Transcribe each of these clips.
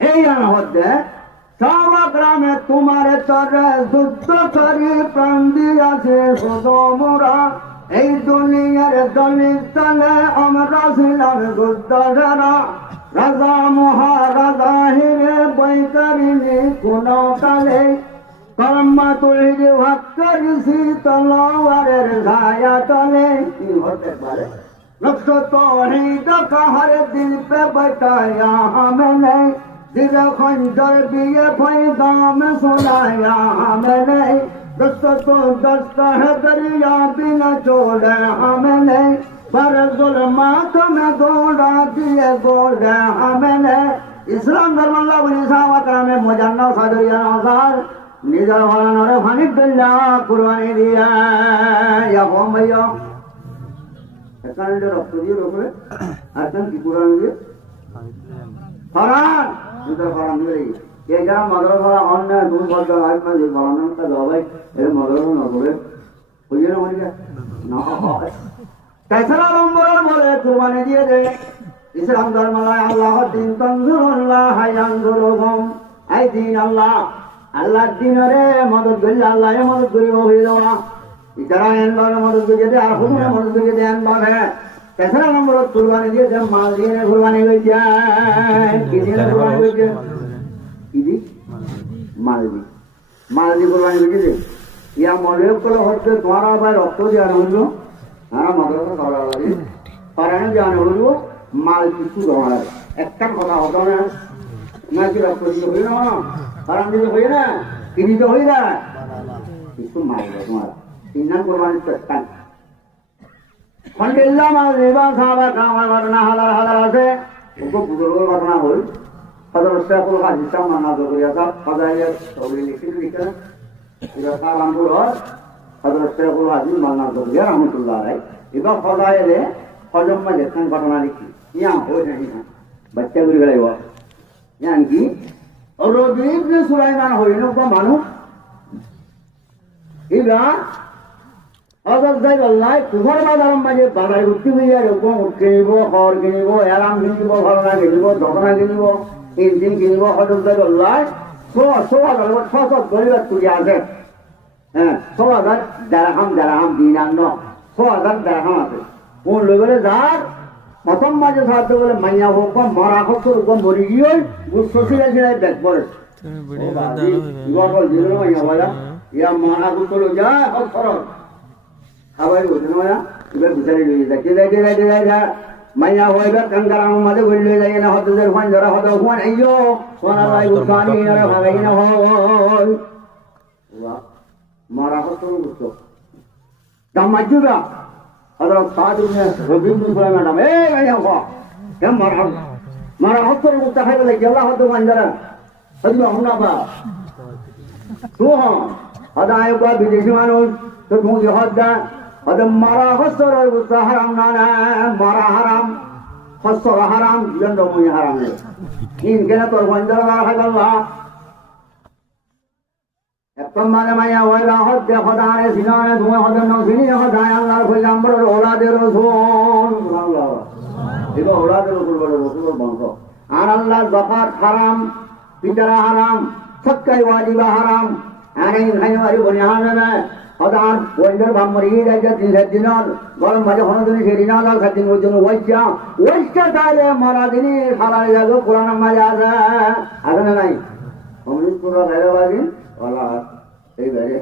এই হতে সব গ্রামে তোমার তরে যুদ্ধ করি প্রাণ দিয়াছে শুধু মোরা এই দুনিয়ার দলিত তলে আমরা ছিলাম যুদ্ধরা রাজা মহারাজা হিরে বৈকারিণী কোন কালে কর্ম তুলি ভাগ করেছি তলোয়ারের ছায়া তলে কি হতে পারে নক্ষত্র কাহার দিল পে বটায়া हमने दिल खंजर दिए पैगाम सुनाया हमने दस्त तो दस्त है दरिया बिना छोड़े हमने पर जुल्मात में गोड़ा दिए गोड़े हमने इस्लाम धर्म अल्लाह बुली सावकरा में मुजन्ना सादरिया नौसार निजर वाला नौरे फानिक बिल्ला कुर्बानी दिया या होम भैया একান্ডে রক্ত দিয়ে রোপে আর কি কুরআন দিয়ে ফরান দুটো ফরান দিয়ে এই যারা মাদ্রাসা অন্য দুই বছর আগে না যে বানানোটা দাবাই এর মাদ্রাসা না করে হইয়ে না মরিয়া না হয় তেসরা নম্বর বলে কুরবানি দিয়ে দে ইসলাম ধর্মালয় আল্লাহ দিন তনজুরুল্লাহ ইয়ানজুরুহুম এই দিন আল্লাহর দিনরে মদদ করলে আল্লাহ মদদ করিব হয়ে যাওয়া যারা এনবারে মদত দিয়ে দেয় আর হুকুমে মদত দিয়ে দেয় এনবারে তেসরা নম্বর কুরবানি দিয়েছে মাল দিয়ে কুরবানি হয়েছে কি দিয়ে কুরবানি হয়েছে কি দি মাল দিয়ে কুরবানি হয়েছে ইয়া মনে করে হচ্ছে তোমার আবার রক্ত দেওয়া হইল হ্যাঁ মাদ্রাসা করা লাগে পারায়ণ দেওয়া হইল মাল কিছু দেওয়া লাগে একটা কথা হতো না নাকি রক্ত দিতে হই না পারায়ণ দিতে হই না কি দিতে হই না কিছু মাল তোমার ইন্নান কুরবানি করতেন খন্ডিল্লা মাল রিবা সাহাবা কামার ঘটনা হাজার আছে ওকে বুজুর্গের ঘটনা হল হযরত শেখুল হাদিস মানা জরিয়া সাহেব ফজাইলের সবই লিখে এটা কালামপুর হযরত শেখুল হাদিস মানা জরিয়া রহমাতুল্লাহ আলাইহি এবার ফজাইলে হজম মে দেখেন ঘটনা লিখি ইয়া হই নাই বাচ্চা গুলি গলাইব ইয়ান কি রবি ইবনে সুলাইমান হইল তো মানুষ এবার হযরত যাইবাল্লাহ কুফর বাজারের মাঝে বাজার ঘুরতে গিয়ে এরকম কিনিব খড় কিনিব এলাম কিনিব ঘরনা কিনিব দোকানা কিনিব ইঞ্জিন কিনিব হযরত যাইবাল্লাহ 6,000 গরিবের তুলে আছে হ্যাঁ 6,000 দারহাম দিনার ন 6,000 দারহাম আছে কোন লোকের যার প্রথম মাঝে সাহায্য বলে মাইয়া হোক বা মরা হোক তোর উপর মরি গিয়ে বুঝছিলেন ব্যাগ পড়ে ইয়া মরা গুলো যায় হোক খরচ খাবার বলছে না এবার বিচারে নিয়ে যায় কে যায় মাইয়া হয়ে এবার কাঙ্কারাম মাঝে বললে যায় না হতে ফান ধরা হতে ফান আইয়ো সোনা লাই উঠানি না ভাগাই না হল মারা হতো বুঝতো দাম মাজুরা হযরত সাদ ইবনে রবি ইবনে সুলাইমান নাম এই মাইয়া হো কেন মারা হতো বুঝতা খাই বলে গেলা হতো মানজারা হদি হনা বা তো হদা আইবা বিদেশি মানুষ তো তুমি হদা হদা মারা হসর বুঝতা হারাম না মারা হারাম হসর হারাম জন্ড মুই হারাম নে ইন কেন তোর মানজারা হাগাল্লাহ একদম মানে মাইয়া ওইলা হদ হদা রে সিনানে তুমি হদা ন সিনি হদা আল্লাহর পয়গম্বরের ওলাদের রাসূল সুবহানাল্লাহ এগো ওলাদের রাসূল বলে রাসূল বংশ আর আল্লাহ যাকাত হারাম ফিতরা হারাম সক্কাই ওয়াজিবা হারাম আরে খাইওয়ারি বনি হারামে হদার ওইদের বামরি রাজা দিন গরম মাঝে হনদিন সেরিনা লাল খাদিন ওজন ওইটা তাহলে মারা দিনই সালারে যাবো কোরআন মাঝে আছে না নাই অমৃত পুরা বাইরে বাজি ওলা এই বাইরে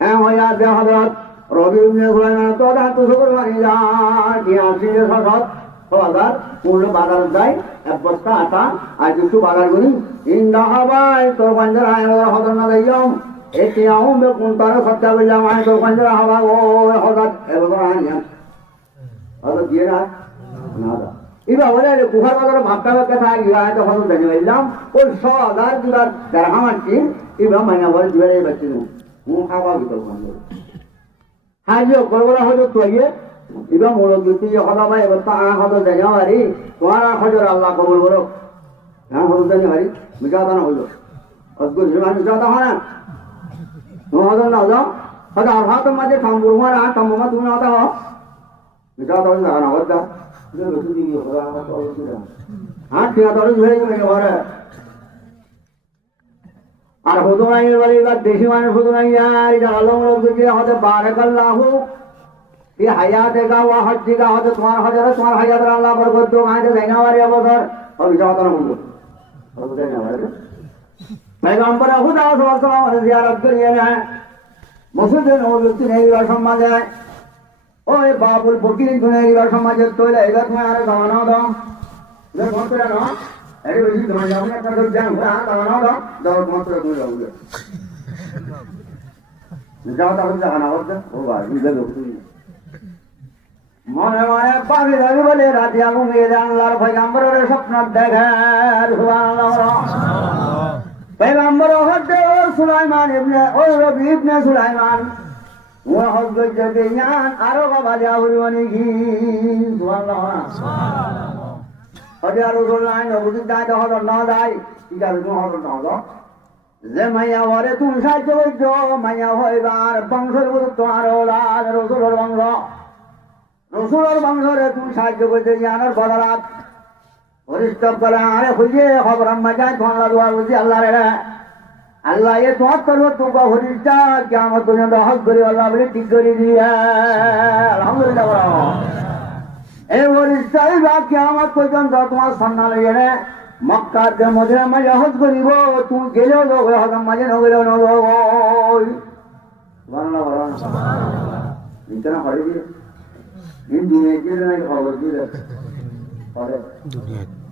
হ্যাঁ হইয়া দে হযরত রবি ইবনে সুলাইমান তো দা তো শুকর মারি যা দিয়াছি সদত হযরত পূর্ণ বাজার যায় এক বস্তা আটা আর কিছু বাজার করি ইন্দা হাবাই তোর বান্দার আয় হযরত না যাইও এতে আউম বে কোন তারা সত্য বললাম আয় তোর বান্দার হাবা ও হযরত এবার আনিয়া হযরত দিয়ে না না এবার বলে কুফার বাজারে ভাবটা কথা গিয়া তো হযরত জানি বললাম ওই 100,000 দিবার দারহাম আনছি এবার মাইনা বলে দিবারে বাচ্চা ও খাওয়া দিতে বন্ধ হাজিও করবরা হযরত তোয়ে এবার মোড় দিতে হদা ভাই এবার তা হযরত জানি তোমার হযরত আল্লাহ কবুল করো না হযরত জানি ভাই মিজাদা না হলো অদ্ভুত জীবন মিজাদা হয় না হযরত না যাও হযরত আরহাত মাঝে কামবুর মারা কামমা তুমি না দাও মিজাদা না না হদা हाँ ठीक है तो जो है मेरे और আর হুদুনাই বলে এবার বেশি মানুষ হুদুনাই আর এটা আলম রব্বকে হতে বারাকাল্লাহু এই হায়াতেকা ওয়া হজ্জিকা হতে তোমার হজরে তোমার হায়াতের আল্লাহ বরকত তো আইতে জানাওয়ারি বছর অভিজাতন মন্দ পয়গম্বর হুদা সাল্লাল্লাহু আলাইহি জিয়ারত করিয়ে না মসজিদে নববী নেই সমাজে ওই বাবুল ফকির দুনিয়ার সমাজে তৈলে এবার তুমি আর জানা দাও যে মন্ত্র না এই বেশি তোমার যাও না করে জানো না জানা দাও দাও মন্ত্র তুমি যাও যাও তাহলে জানা হচ্ছে ও ভাই বুঝলে মনে মনে পাবি যাবি বলে রাতে আগুন দিয়ে আল্লাহর পয়গম্বরের স্বপ্ন দেখে সুবহানাল্লাহ পয়গম্বর হতে সুলাইমান ইবনে রবি ইবনে সুলাইমান ও হযরত জাবিয়ান আরো বাবা যাওরনি কি সুবহানাল্লাহ সুবহানাল্লাহ আর রসুল্লাহ নবুদ দায় হল না দায় কি আর হল না যে মাইয়া ওরে তুমি সাহায্য করছো মাইয়া হইবার বংশের গুরুত্ব আর ওলাদ রসুলের বংশ রসুলের বংশরে তুমি সাহায্য করতে জানার বদলাত হরিষ্ঠ বলে আরে খুঁজে খবর আম্মা যায় তোমার দোয়া বলছি আল্লাহ রে আল্লাহ এ তোমার করবো তোকে হরিষ্ঠা কেমন পর্যন্ত হক করে আল্লাহ বলে ঠিক করে দিয়ে আলহামদুলিল্লাহ এই হরিষ্ঠাই বা কেমন পর্যন্ত তোমার সম্মান লেগে রে মক্কার যে মদিনা মাঝে হজ করিব তুমি গেলেও যোগ হতাম মাঝে নগেলেও নগই বাংলা বলো না হরে দিয়ে খবর দিয়ে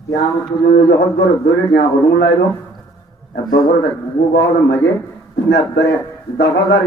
কেমন পর্যন্ত হজ করে ধরে হজম লাগলো একবার মাঝে 10,000